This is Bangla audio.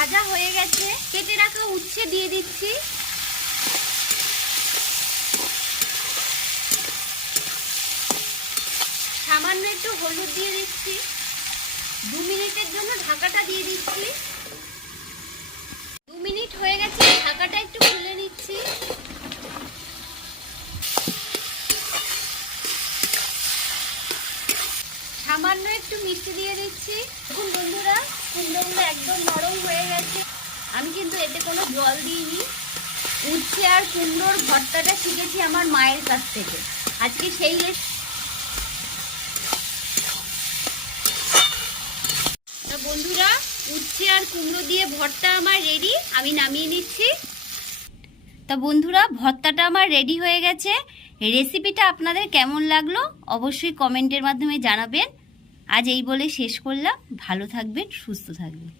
ভাজা হয়ে গেছে। কেটে রাখা উচ্ছে দিয়ে দিচ্ছি। সামান্য একটু হলুদ দিয়ে দিচ্ছি। দু মিনিটের জন্য ঢাকাটা দিয়ে দিচ্ছি। দু মিনিট হয়ে গেছে, ঢাকাটা একটু খুলে নিচ্ছি। সামান্য একটু মিষ্টি দিয়ে দিচ্ছি। দেখুন বন্ধুরা, কুমড়োগুলো একদম নরম আমি কিন্তু এতে কোনো জল দিইনি। উচ্ছে আর কুমড়োর ভর্তাটা শিখেছি আমার মায়ের কাছ থেকে। আজকে সেই বন্ধুরা, উচ্ছে আর কুমড়ো দিয়ে ভর্তা আমার রেডি আমি নামিয়ে নিচ্ছি। তা বন্ধুরা, ভর্তাটা আমার রেডি হয়ে গেছে। রেসিপিটা আপনাদের কেমন লাগল অবশ্যই কমেন্টের মাধ্যমে জানাবেন। আজ এই বলে শেষ করলাম। ভালো থাকবেন, সুস্থ থাকবেন।